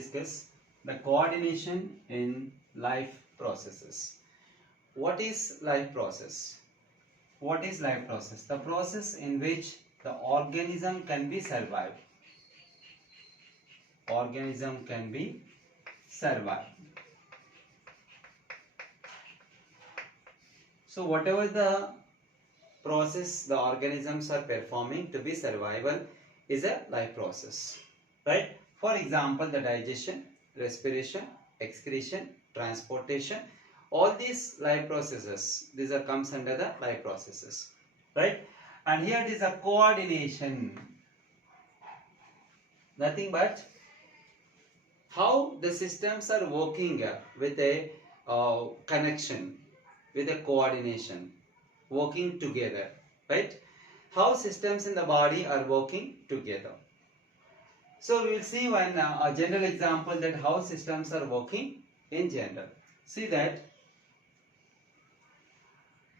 discuss the coordination in life processes. What is life process? What is life process? The process in which the organism can be survived. Organism can be survived. So whatever the process the organisms are performing to be survival is a life process, right? For example, the digestion, respiration, excretion, transportation, all these life processes, these are comes under the life processes, right? And here it is a coordination, nothing but how the systems are working with a connection, with a coordination, working together, right? How systems in the body are working together. So we will see one a general example that how systems are working in general. See that,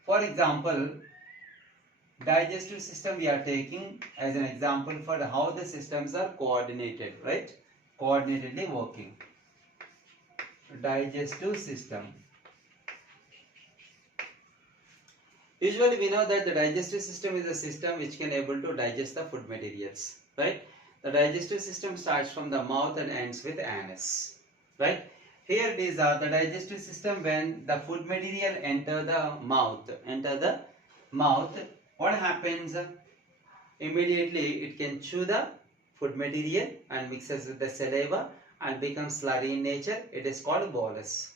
for example, digestive system we are taking as an example for how the systems are coordinated, right? Coordinatedly working. Digestive system. Usually we know that the digestive system is a system which can able to digest the food materials, right? The digestive system starts from the mouth and ends with anus, right? Here it is the digestive system. When the food material enter the mouth, what happens? Immediately it can chew the food material and mixes with the saliva and becomes slurry in nature. It is called bolus.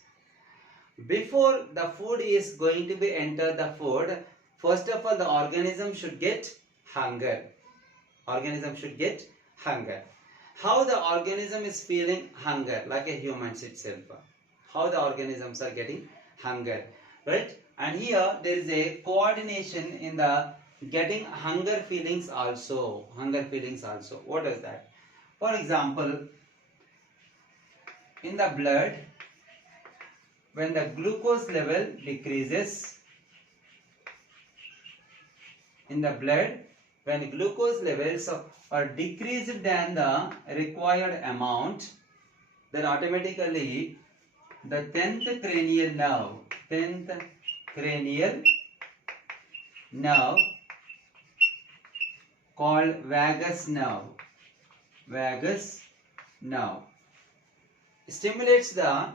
Before the food is going to be enter the food, first of all the organism should get hunger. Organism should get hunger. How the organism is feeling hunger, like a humans itself. How the organisms are getting hunger, right? And here there is a coordination in the getting hunger feelings also. Hunger feelings also. What is that? For example, in the blood, when the glucose level decreases, in the blood, when glucose levels are decreased than the required amount, then automatically the 10th cranial nerve called vagus nerve stimulates the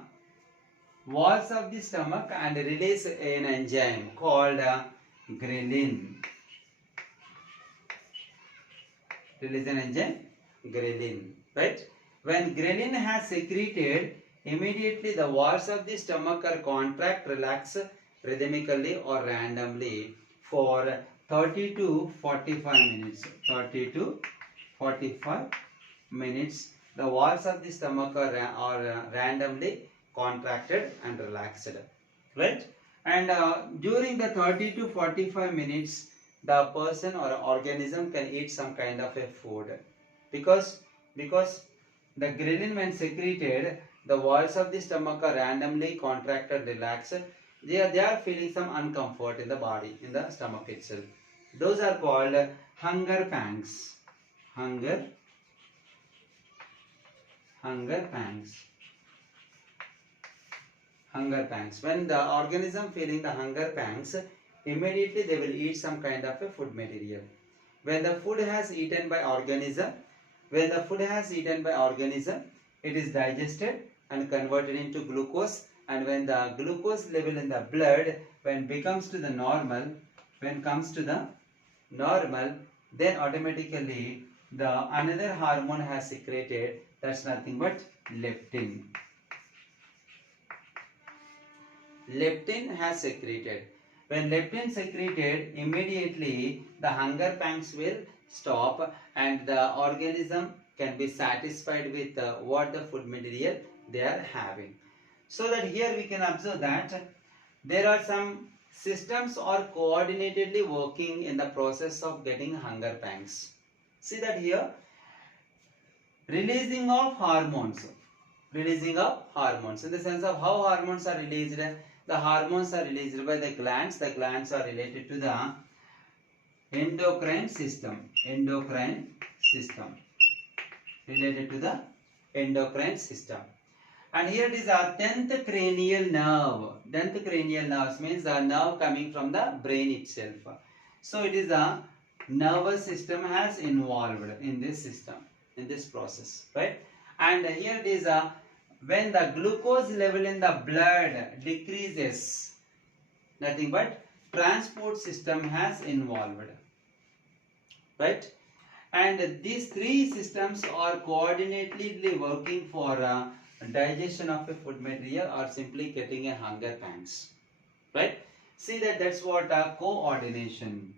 walls of the stomach and release an enzyme called ghrelin. Release an enzyme ghrelin, right? When ghrelin has secreted, immediately the walls of the stomach are contract, relax rhythmically or randomly for 30 to 45 minutes. 30 to 45 minutes. The walls of the stomach are randomly contracted and relaxed, right? And during the 30 to 45 minutes, the person or organism can eat some kind of a food, because the ghrelin, when secreted, the walls of the stomach are randomly contracted, relaxed. They are feeling some uncomfort in the body, in the stomach itself. Those are called hunger pangs. Hunger pangs. Hunger pangs. When the organism feeling the hunger pangs, immediately they will eat some kind of a food material. When the food has eaten by organism, it is digested and converted into glucose. And when the glucose level in the blood, when comes to the normal, then automatically the another hormone has secreted. That's nothing but leptin. Leptin has secreted. When leptin secreted, immediately the hunger pangs will stop and the organism can be satisfied with what the food material they are having. So that here we can observe that there are some systems are coordinatedly working in the process of getting hunger pangs. See that here, releasing of hormones in the sense of how hormones are released. The hormones are released by the glands. The glands are related to the endocrine system. Related to the endocrine system. And here it is a 10th cranial nerve. 10th cranial nerves means the nerve coming from the brain itself. So it is a nervous system has involved in this system, in this process, right? And here it is a when the glucose level in the blood decreases, nothing but transport system has involved, right? And these three systems are coordinatedly working for digestion of a food material or simply getting a hunger pangs, right? See that's what coordination.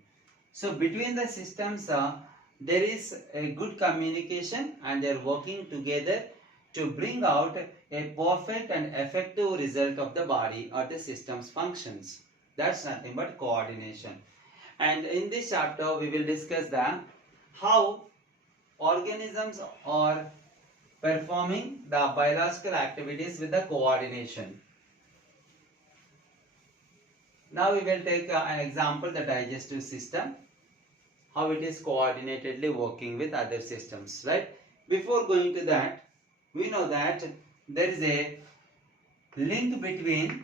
So between the systems there is a good communication and they are working together to bring out a perfect and effective result of the body or the system's functions. That's nothing but coordination. And in this chapter we will discuss the how organisms are performing the biological activities with the coordination. Now we will take an example, the digestive system, how it is coordinatedly working with other systems, right? Before going to that, we know that there is a link between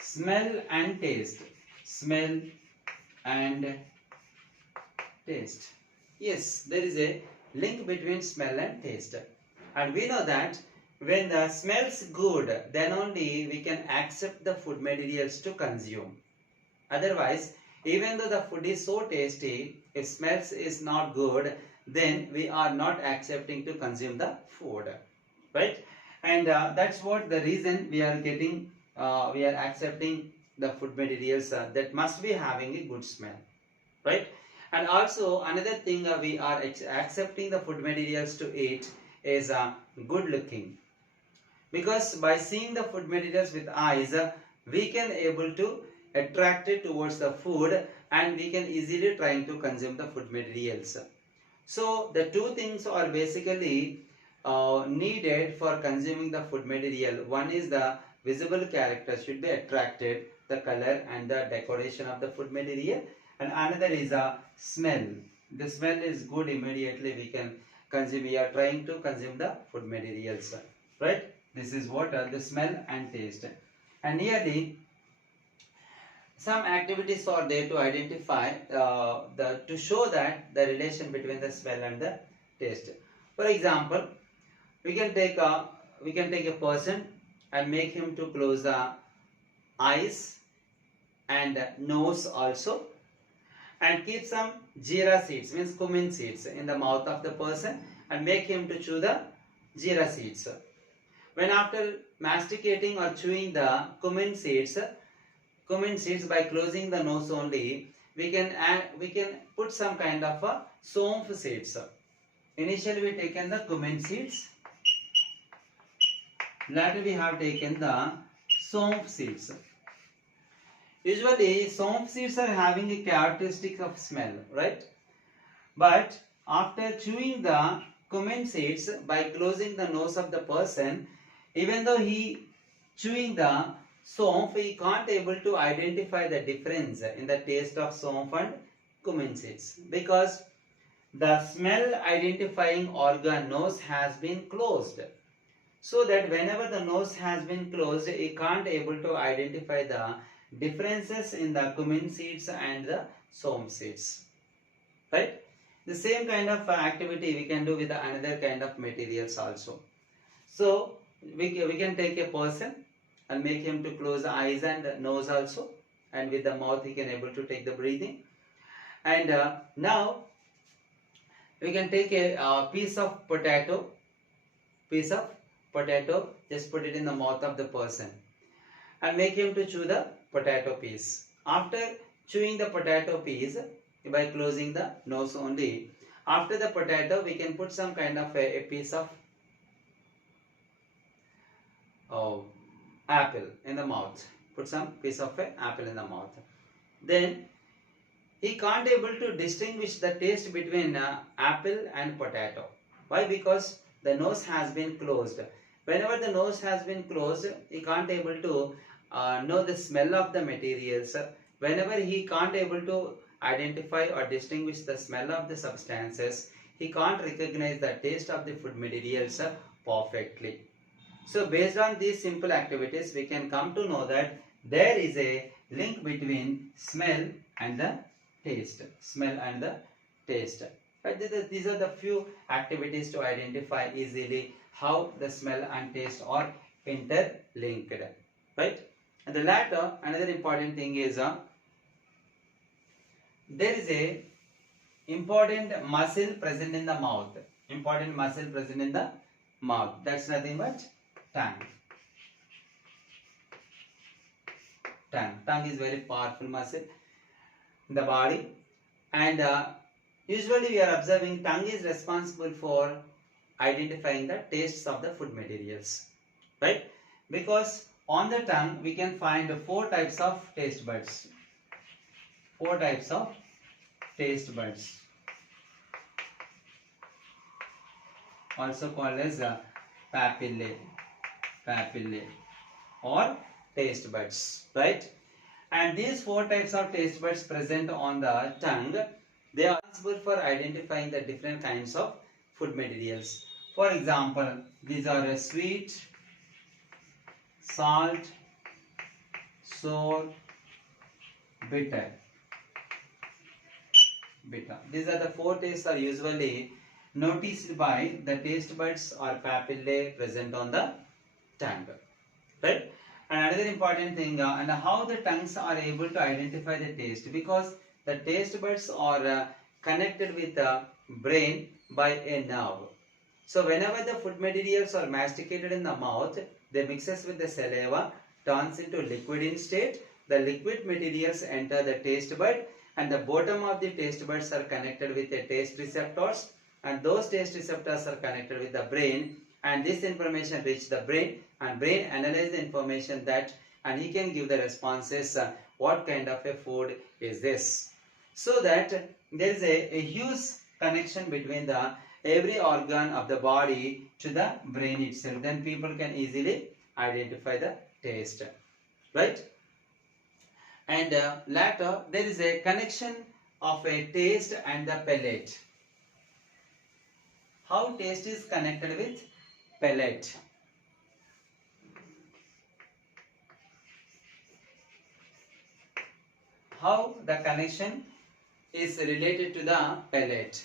smell and taste. Smell and taste. Yes, there is a link between smell and taste. And we know that when the smells good, then only we can accept the food materials to consume. Otherwise, even though the food is so tasty, if smells is not good, then we are not accepting to consume the food, right? And that's what the reason we are getting, we are accepting the food materials that must be having a good smell, right? And also another thing we are accepting the food materials to eat is good looking, because by seeing the food materials with eyes we can able to attract it towards the food and we can easily trying to consume the food materials. So the two things are basically needed for consuming the food material. One is the visible character should be attracted, the color and the decoration of the food material, and another is a smell. The smell is good, immediately we can consume, we are trying to consume the food materials, right? This is what the smell and taste. And nearly some activities are there to identify to show that the relation between the smell and the taste. For example, we can take a person and make him to close the eyes and nose also, and keep some jeera seeds, means cumin seeds, in the mouth of the person and make him to chew the jeera seeds. When after masticating or chewing the cumin seeds by closing the nose only, we can put some kind of a somf seeds. Initially we taken the cumin seeds, later we have taken the somf seeds. Usually somf seeds are having a characteristic of smell, right? But after chewing the cumin seeds by closing the nose of the person, even though he chewing the somf, he can't able to identify the difference in the taste of somf and cumin seeds, because the smell identifying organ, nose, has been closed. So that whenever the nose has been closed, he can't able to identify the differences in the cumin seeds and the somf seeds, right? The same kind of activity we can do with another kind of materials also. So we can take a person and make him to close the eyes and nose also, and with the mouth he can able to take the breathing. And now we can take a piece of potato, just put it in the mouth of the person and make him to chew the potato piece. After chewing the potato piece by closing the nose only, after the potato we can put some kind of a piece of apple in the mouth. Put some piece of apple in the mouth. Then he can't able to distinguish the taste between apple and potato. Why? Because the nose has been closed. Whenever the nose has been closed, he can't able to know the smell of the materials. Whenever he can't able to identify or distinguish the smell of the substances, he can't recognize the taste of the food materials perfectly. So based on these simple activities, we can come to know that there is a link between smell and the taste. Smell and the taste. But these are the few activities to identify easily how the smell and taste are interlinked. Right? And the latter, another important thing is there is a important muscle present in the mouth. Important muscle present in the mouth. That's nothing but tongue. Tongue is very powerful muscle in the body, and usually we are observing tongue is responsible for identifying the tastes of the food materials, right? Because on the tongue we can find 4 types of taste buds. 4 types of taste buds, also called as papillae or taste buds, right? And these 4 types of taste buds present on the tongue, they are responsible for identifying the different kinds of food materials. For example, these are sweet, salt, sour, bitter. These are the 4 tastes are usually noticed by the taste buds or papillae present on the tongue, right? And another important thing, and how the tongues are able to identify the taste, because the taste buds are connected with the brain by a nerve. So whenever the food materials are masticated in the mouth, they mixes with the saliva, turns into liquid in state. The liquid materials enter the taste bud, and the bottom of the taste buds are connected with the taste receptors, and those taste receptors are connected with the brain, and this information reach the brain, and brain analyze the information that, and he can give the responses what kind of a food is this. So that there is a huge connection between the every organ of the body to the brain itself. Then people can easily identify the taste, right? And later there is a connection of a taste and the palate. How taste is connected with palate? How the connection is related to the palate?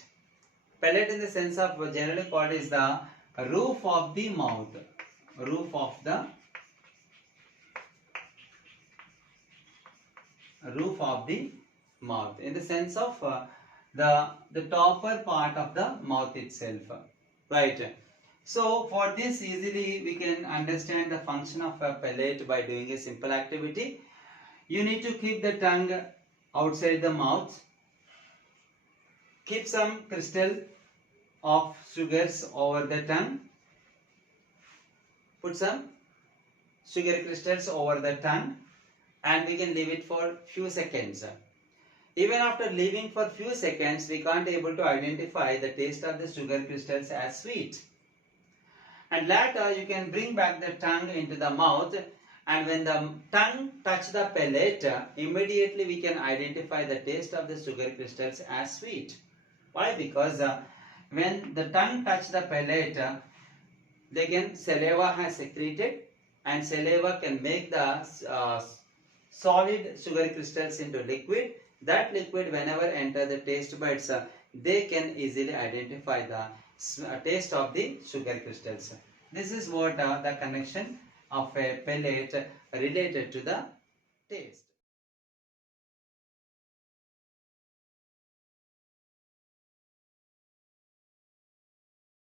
Palate in the sense of generally called is the roof of the mouth. Roof of the mouth, in the sense of the topper part of the mouth itself, right? So for this easily we can understand the function of a palate by doing a simple activity. You need to keep the tongue outside the mouth. Keep some crystal of sugars over the tongue. Put some sugar crystals over the tongue, and we can leave it for few seconds. Even after leaving for few seconds, we can't able to identify the taste of the sugar crystals as sweet. And later you can bring back the tongue into the mouth, and when the tongue touch the palate, immediately we can identify the taste of the sugar crystals as sweet. Why? Because when the tongue touch the palate, again saliva has secreted, and saliva can make the solid sugar crystals into liquid. That liquid whenever enter the taste buds, they can easily identify the taste of the sugar crystals. This is what the connection of a palate related to the taste.